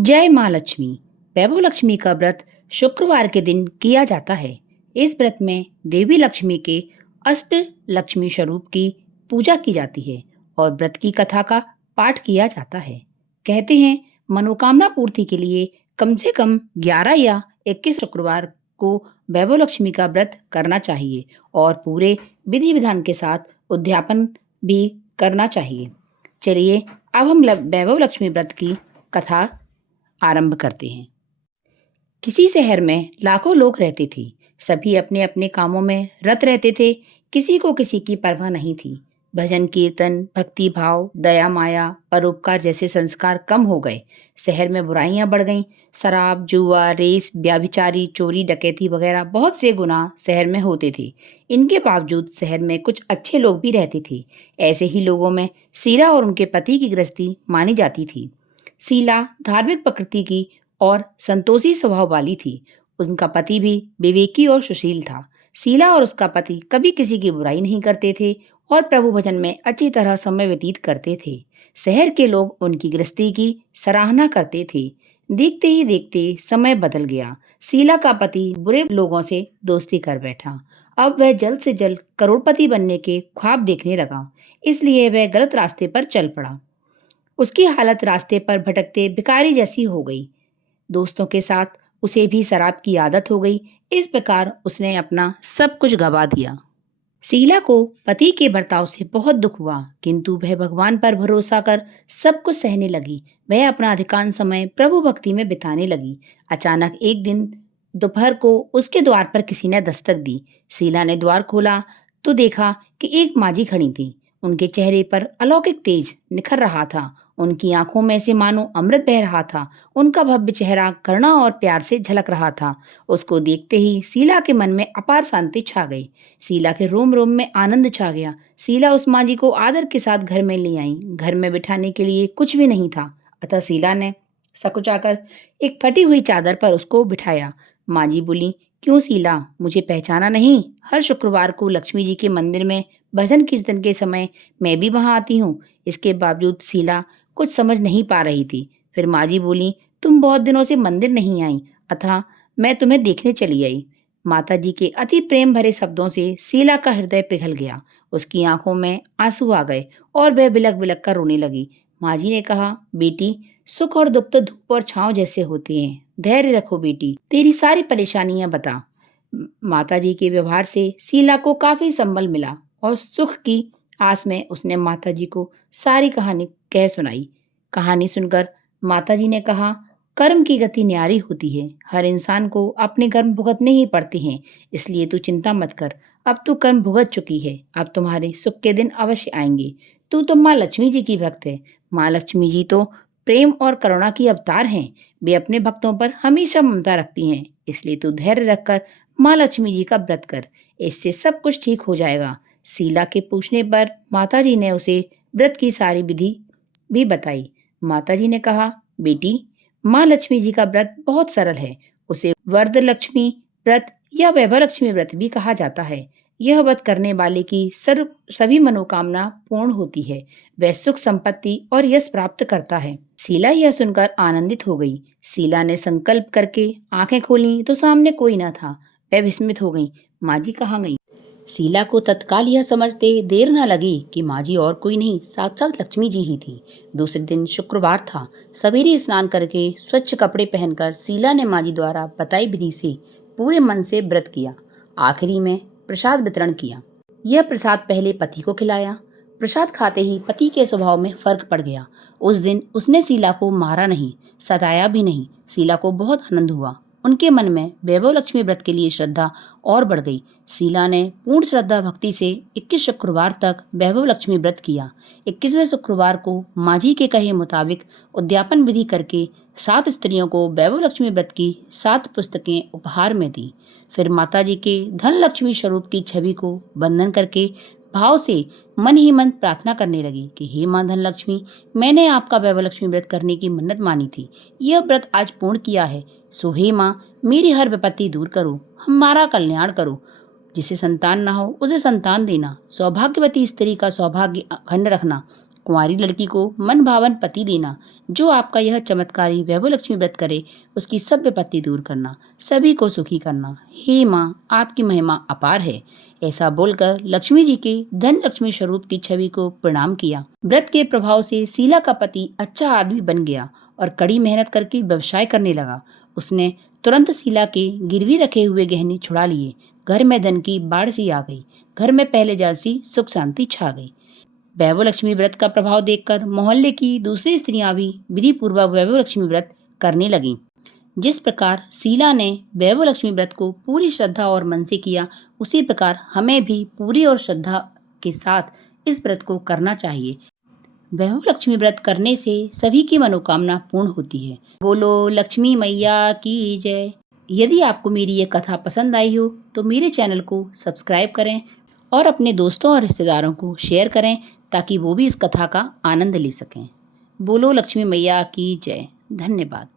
जय माँ लक्ष्मी। वैभव लक्ष्मी का व्रत शुक्रवार के दिन किया जाता है। इस व्रत में देवी लक्ष्मी के अष्ट लक्ष्मी स्वरूप की पूजा की जाती है और व्रत की कथा का पाठ किया जाता है। कहते हैं मनोकामना पूर्ति के लिए कम से कम 11 या 21 शुक्रवार को वैभव लक्ष्मी का व्रत करना चाहिए और पूरे विधि विधान के साथ उद्यापन भी करना चाहिए। चलिए अब हम वैभव लक्ष्मी व्रत की कथा आरंभ करते हैं। किसी शहर में लाखों लोग रहते थे। सभी अपने अपने कामों में रत रहते थे। किसी को किसी की परवाह नहीं थी। भजन कीर्तन, भक्ति भाव, दया माया, परोपकार जैसे संस्कार कम हो गए। शहर में बुराइयां बढ़ गईं। शराब, जुआ, रेस, व्याभिचारी, चोरी, डकैती वगैरह बहुत से गुनाह शहर में होते थे। इनके बावजूद शहर में कुछ अच्छे लोग भी रहते थे। ऐसे ही लोगों में शीला और उनके पति की गृहस्थी मानी जाती थी। शीला धार्मिक प्रकृति की और संतोषी स्वभाव वाली थी। उनका पति भी विवेकी और सुशील था। शीला और उसका पति कभी किसी की बुराई नहीं करते थे और प्रभु भजन में अच्छी तरह समय व्यतीत करते थे। शहर के लोग उनकी गृहस्थी की सराहना करते थे। देखते ही देखते समय बदल गया। शीला का पति बुरे लोगों से दोस्ती कर बैठा। अब वह जल्द से जल्द करोड़पति बनने के ख्वाब देखने लगा, इसलिए वह गलत रास्ते पर चल पड़ा। उसकी हालत रास्ते पर भटकते भिखारी जैसी हो गई। दोस्तों के साथ उसे भी शराब की आदत हो गई। इस प्रकार उसने अपना सब कुछ गवा दिया। शीला को पति के बर्ताव से बहुत दुख हुआ, किंतु वह भगवान पर भरोसा कर सब कुछ सहने लगी। वह अपना अधिकांश समय प्रभु भक्ति में बिताने लगी। अचानक एक दिन दोपहर को उसके द्वार पर किसी ने दस्तक दी। शीला ने द्वार खोला तो देखा कि एक माजी खड़ी थी। उनके चेहरे पर अलौकिक तेज निखर रहा था। उनकी आंखों में से मानो अमृत बह रहा था। उनका भव्य चेहरा करुणा और प्यार से झलक रहा था। उसको देखते ही शीला के मन में अपार शांति छा गई। शीला के रोम रोम में आनंद छा गया। शीला उस माँ जी को आदर के साथ घर में ले आई। घर में बिठाने के लिए कुछ भी नहीं था, अतः शीला ने सकुचाकर एक फटी हुई चादर पर उसको बिठाया। माँ जी बोली, क्यों शीला, मुझे पहचाना नहीं? हर शुक्रवार को लक्ष्मी जी के मंदिर में भजन कीर्तन के समय मैं भी वहां आती हूँ। इसके बावजूद शीला कुछ समझ नहीं पा रही थी। फिर माँ जी बोली, तुम बहुत दिनों से मंदिर नहीं आई, अतः मैं तुम्हें देखने चली आई। माता जी के अति प्रेम भरे शब्दों से शीला का हृदय पिघल गया। उसकी आंखों में आंसू आ गए और वह बिलक बिलक कर रोने लगी। माँ जी ने कहा, बेटी, सुख और दुख तो धूप और छांव जैसे होते हैं। धैर्य रखो बेटी, तेरी सारी परेशानियां बता। माता जी के व्यवहार से शीला को काफी संबल मिला और सुख की आस में उसने माता जी को सारी कहानी कह सुनाई। कहानी सुनकर माता जी ने कहा, कर्म की गति न्यारी होती है। हर इंसान को अपने कर्म भुगतने ही पड़ते हैं, इसलिए तू चिंता मत कर। अब तू कर्म भुगत चुकी है, अब तुम्हारे सुख के दिन अवश्य आएंगे। तू तो माँ लक्ष्मी जी की भक्त है। माँ लक्ष्मी जी तो प्रेम और करुणा की अवतार हैं। वे अपने भक्तों पर हमेशा ममता रखती हैं, इसलिए तू धैर्य रखकर माँ लक्ष्मी जी का व्रत कर, इससे सब कुछ ठीक हो जाएगा। शीला के पूछने पर माताजी ने उसे व्रत की सारी विधि भी बताई। माताजी ने कहा, बेटी, माँ लक्ष्मी जी का व्रत बहुत सरल है। उसे वरद लक्ष्मी व्रत या वैभव लक्ष्मी व्रत भी कहा जाता है। यह व्रत करने वाले की सर्व सभी मनोकामना पूर्ण होती है। वह सुख संपत्ति और यश प्राप्त करता है। शीला यह सुनकर आनंदित हो गई। शीला ने संकल्प करके आंखें खोली तो सामने कोई न था। वह विस्मित हो गई। माँ जी कहाँ गई? शीला को तत्काल यह समझते देर न लगी कि माँ जी और कोई नहीं, साक्षात लक्ष्मी जी ही थी। दूसरे दिन शुक्रवार था। सवेरे स्नान करके स्वच्छ कपड़े पहनकर शीला ने माँ जी द्वारा बताई विधि से पूरे मन से व्रत किया। आखिरी में प्रसाद वितरण किया। यह प्रसाद पहले पति को खिलाया। प्रसाद खाते ही पति के स्वभाव में फर्क पड़ गया। उस दिन उसने शीला को मारा नहीं, सताया भी नहीं। शीला को बहुत आनंद हुआ। उनके मन में वैभव लक्ष्मी व्रत के लिए श्रद्धा और बढ़ गई। शीला ने पूर्ण श्रद्धा भक्ति से 21 शुक्रवार तक वैभव लक्ष्मी व्रत किया। 21वें शुक्रवार को माँ जी के कहे मुताबिक उद्यापन विधि करके 7 स्त्रियों को वैभव लक्ष्मी व्रत की 7 पुस्तकें उपहार में दी। फिर माता जी के धन लक्ष्मी स्वरूप की छवि को वंदन करके भाव से मन ही मन प्रार्थना करने लगी कि हे माँ धन लक्ष्मी, मैंने आपका वैभव लक्ष्मी व्रत करने की मन्नत मानी थी। यह व्रत आज पूर्ण किया है। सो हे माँ, मेरी हर विपत्ति दूर करो, हमारा कल्याण करो। जिसे संतान ना हो उसे संतान देना, सौभाग्यवती स्त्री का सौभाग्य अखंड रखना, कुंवारी लड़की को मन भावन पति देना। जो आपका यह चमत्कारी वैभव लक्ष्मी व्रत करे उसकी सब विपत्ति दूर करना, सभी को सुखी करना। हे माँ, आपकी महिमा अपार है। ऐसा बोलकर लक्ष्मी जी के धन लक्ष्मी स्वरूप की छवि को प्रणाम किया। व्रत के प्रभाव से शीला का पति अच्छा आदमी बन गया और कड़ी मेहनत करके व्यवसाय करने लगा। उसने तुरंत शीला के गिरवी रखे हुए गहने छुड़ा लिए। घर में धन की बाढ़ सी आ गई। घर में पहले जैसी सुख शांति छा गई। वैभव लक्ष्मी व्रत का प्रभाव देखकर मोहल्ले की दूसरी स्त्रियां भी विधि पूर्वक वैभव लक्ष्मी व्रत करने लगीं। जिस प्रकार शीला ने वैभव लक्ष्मी व्रत को पूरी श्रद्धा और मन से किया, उसी प्रकार हमें भी पूरी और श्रद्धा के साथ इस व्रत को करना चाहिए। वैभव लक्ष्मी व्रत करने से सभी की मनोकामना पूर्ण होती है। बोलो लक्ष्मी मैया की जय। यदि आपको मेरी ये कथा पसंद आई हो तो मेरे चैनल को सब्सक्राइब करें और अपने दोस्तों और रिश्तेदारों को शेयर करें ताकि वो भी इस कथा का आनंद ले सकें। बोलो लक्ष्मी मैया की जय। धन्यवाद।